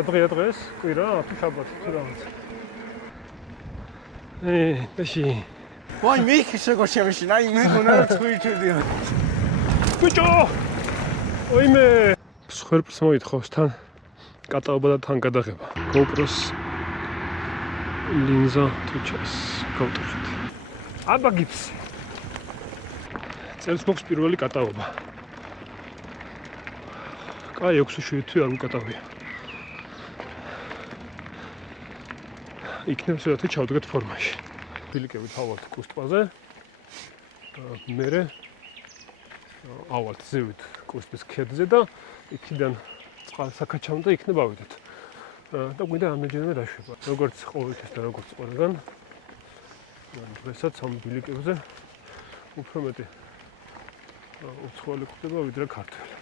დღეა დღეს კვირა თუ შაბათი თუ რაღაც.Აში. ვაი მიქიშეგო შემიშინა იმე გონა თვიჩედია. ბიჭო! ოიმე! სხვერპს მოითხოვს თან კატაობა და თან გადაღება. GoPro-ს ლინზა თუ ჩას გავტეხეთ. აბა გიფს. წელს გვაქვს პირველი კატაობა. კაი 6 თვე არ ვიკატავია. იქნებ შეიძლება ჩავდგეთ ფორმაში. ბილიკები თავართ კუსტპაზე. მერე ავალთ ზევით კუსტის ქედზე და იქიდან წყალსაქაჩამდე იქნებ ავიდეთ. და გვინდა ამჯერადად დაშვება. როგორც ყოველთვის და როგორც ყველგან. დღესაც ამ ბილიკებზე უფრო მეტი უცხოელი ხდება ვიდრე ქართველი.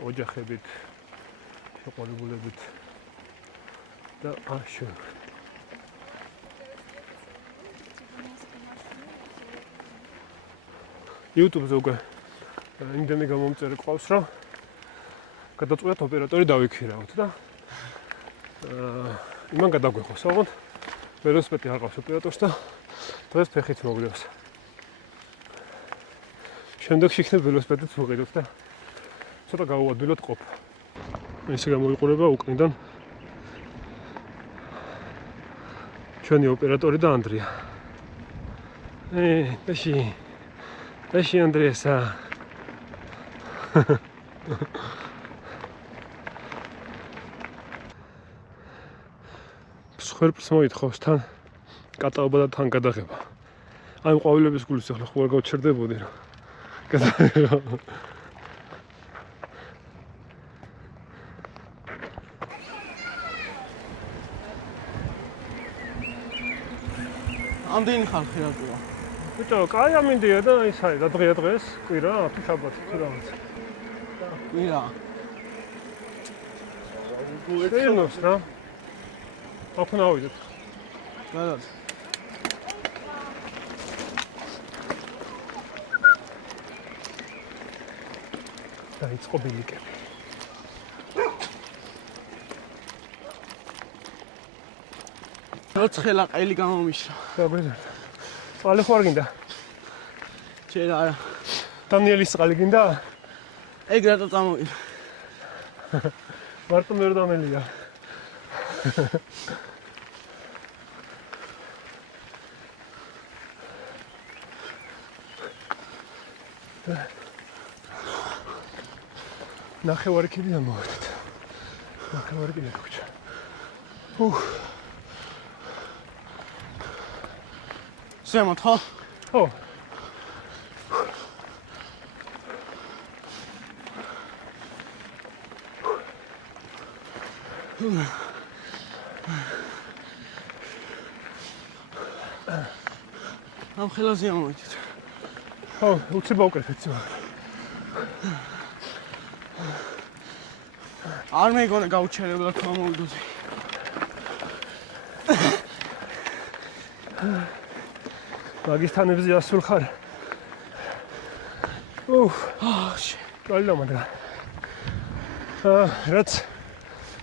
ოჯახებით, შეყვარებულებით და აშო. YouTube-ზე უკვე იმდენი გამომწერი ყავს, რომ გადაწყვეტ ოპერატორი დავიქირავთ და იმან გადაგვეხოს, ოღონდ ველოსიპედი არ ყავს ოპერატორს და დღეს ფეხით მოგდევს. შემდეგში იქნებ ველოსიპედით მოვყიდოთ და ცოტა გავუადვილოთ ყოფა. ესე გამოიყურება უკნიდან ჩვენი ოპერატორი და ანდრია.Აში ანდრიასა. სხვერპს მოითხოვს თან კატაობა და თან გადაღება. აი ყვავილების გულის ახლა ხო არ გავჩერდებოდი რა. გადაღება. ამდენი ხალხი რატოა? ბიჭო, კაი ამინდია და ის არის და დღეა დღეს კვირა თუ შაბათი თუ რაღაც. კვირა. შეინოს რა. ახლა ავიდეთ. რაღაც. დაიწყო ბილიკები. როცხელა ყელი გამომიშრა. გაგვიზარდა. წყალი ხო არ გინდა? შეიძლება არა. დანიელის წყალი გინდა? ეგ რატო წამოვიდა? მარტო მე რა დამელია. ნახევარი კილი ამოვარდეთ. ნახევარი კილი გქუჩა. ზემოთ ხო? ხო. ამ ხელაზე ამოვიდეთ. ხო, უცებ ავკრიფეთ ძმა. არ მეგონა გავუჩერებლად მომოვიდოდი. მაგის თანებზე ასულ ხარ. კაი ლამადრა. რაც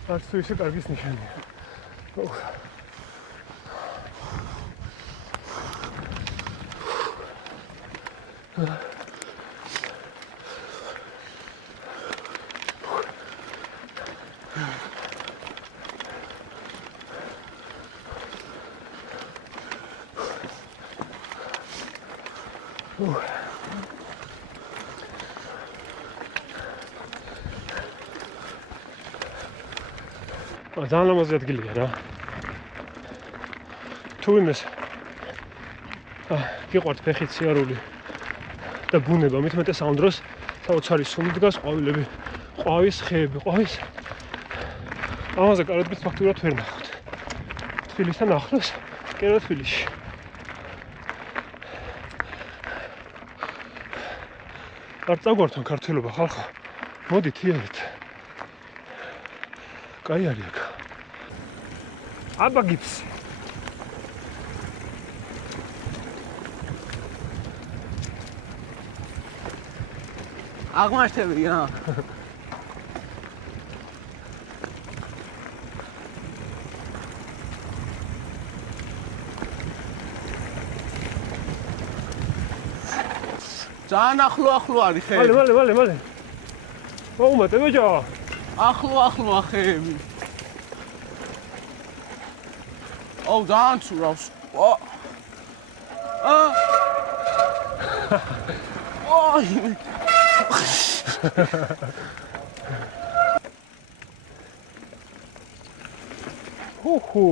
თუ ისე კარგის ნიშანია. ძალიან ლამაზი ადგილია რა. თუ იმეს გიყვართ ფეხით სიარული და ბუნება, მით უმეტეს ამ დროს საოცარი სუნი დგას, ყვავილები, ყვავის ხეები, ყვავის. ამაზე კარგად ფაქტურად ვერ ნახოთ. თბილისთან ახლოს, კერო თბილისში. არ წაგვართ ქართველობა ხალხო. მოდით იერთ. კაი არის აქ. აბა გიფს. აღმართებია. ძალიან ახლო არის ხეები. მალე. მოუმატე ბიჭო. ახლო ხეები. აუ ძალიან ცურავს. ოი. ჰუჰუ.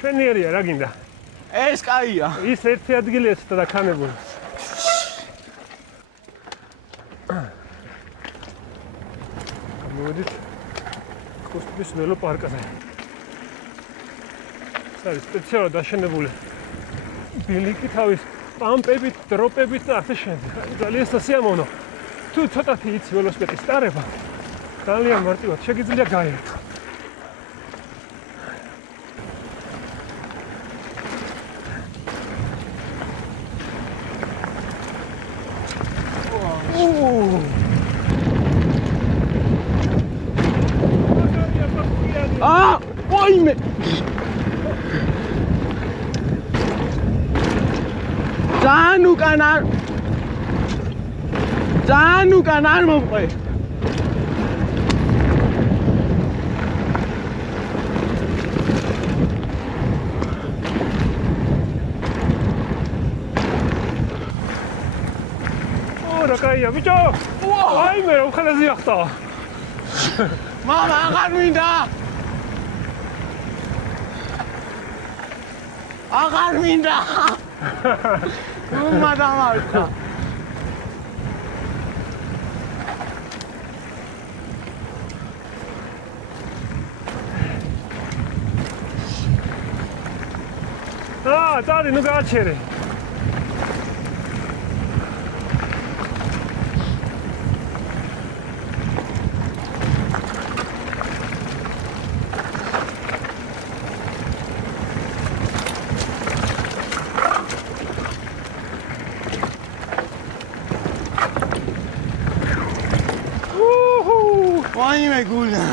შენიერია რა გინდა? ეს კაია. ის ერთი ადგილია ცოტა დაქანებული. გამოვედით კოსტის ველო პარკზე. ეს არის სპეციალურად აშენებული ბილიკი თავის პამპებით, დროპებით და ასე შემდეგ. ძალიან სასიამოვნო. თუ ცოტათი იცი ველოსიპედის ტარება, ძალიან მარტივად შეგიძლია გაერთო. ოიმე. ძალიან უკან არ მომყვე. რა კაია ბიჭო? აიმე რომ ხალხი ახტა. მამა აღარ მინდა. მომადამართა. წადი ნუ გააჩერე. ვაიმე გულა.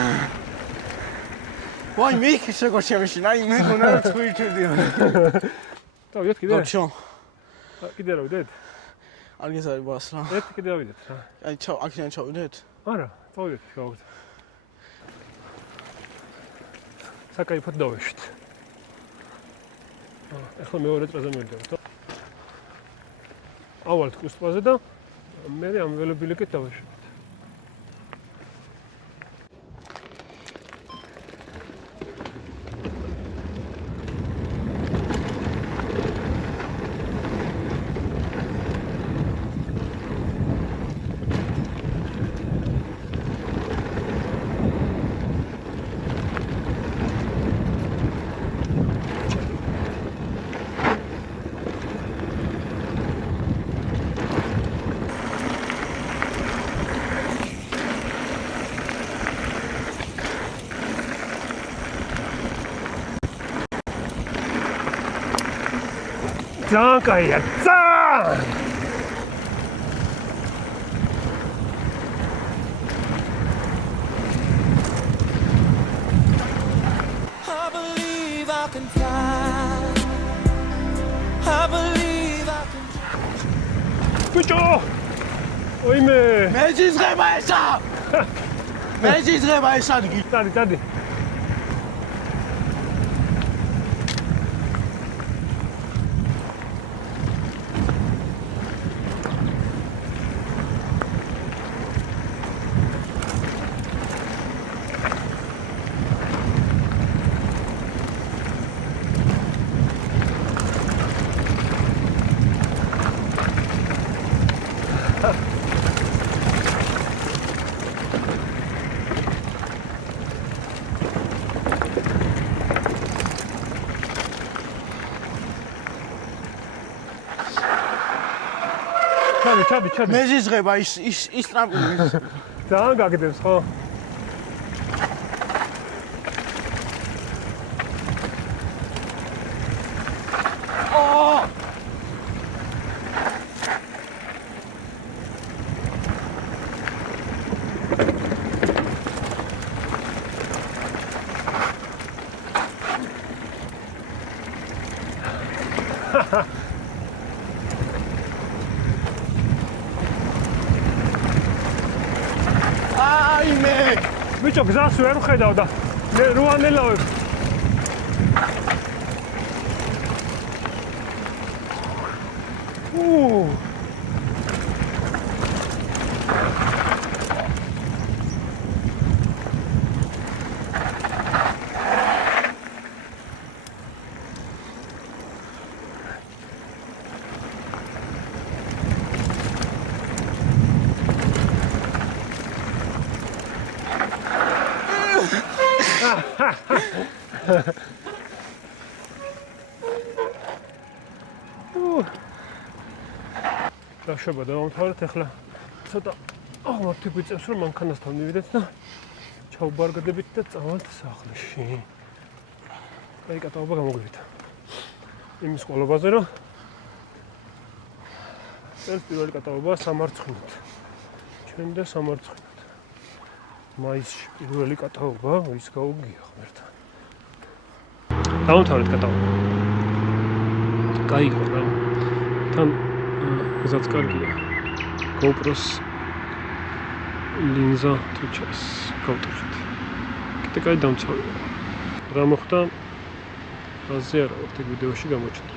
ვაიმე იქ შეგოჩემიშინა, იმე გულა თვიჩდიო. დავიდეთ კიდე? დოჩო. კიდე რა ვიდეთ? არ გესარი ბას რა. ერთი კიდე ავიდეთ რა. აი აქედან ჩავიდეთ? არა, დავიდეთ გავაგდეთ. საკაიფოდ დავეშვით. ახლა მეორე წრეზე მივიდეთ. ავალთ კუსტვაზე და მე ამ ველობილიკით დავეშვით. ძალიან კაია, ძალიან! ბიჭო! ოიმე! მეჯიზღება ესა! მეჯიზღება ეს ადგილი. წადი. ჩადი. მეჯიზღება ის ტრამპული. ძალიან გაგდებს ხო? აიმე ბიჭო გზას ვერ ხედავ და მე რო ანელავებ Lascia დავამთავრეთ ახლა ცოტა აღმართი გვიწევს რომ მანქანასთან მივიდეთ და ჩავბარგდებით და წავალთ სახლში. აი კატაობა გამოგვივიდა. იმის ყოლობაზე რომ ეს პირველი კატაობა სამარცხინოთ. ჩვენ და სამარცხინოთ. მაისში პირველი კატაობა ის გაუგია ღმერთთან. დავამთავრეთ კატაობა. კაი ხო რა. თან გზაც კარგია. GoPro-ს ლინზა თუ ჩას გავტეხეთ. კიდე კაი დამცავია. რა მოხდა? აზე არა, ვთქვი ვიდეოში გამოჩნდა.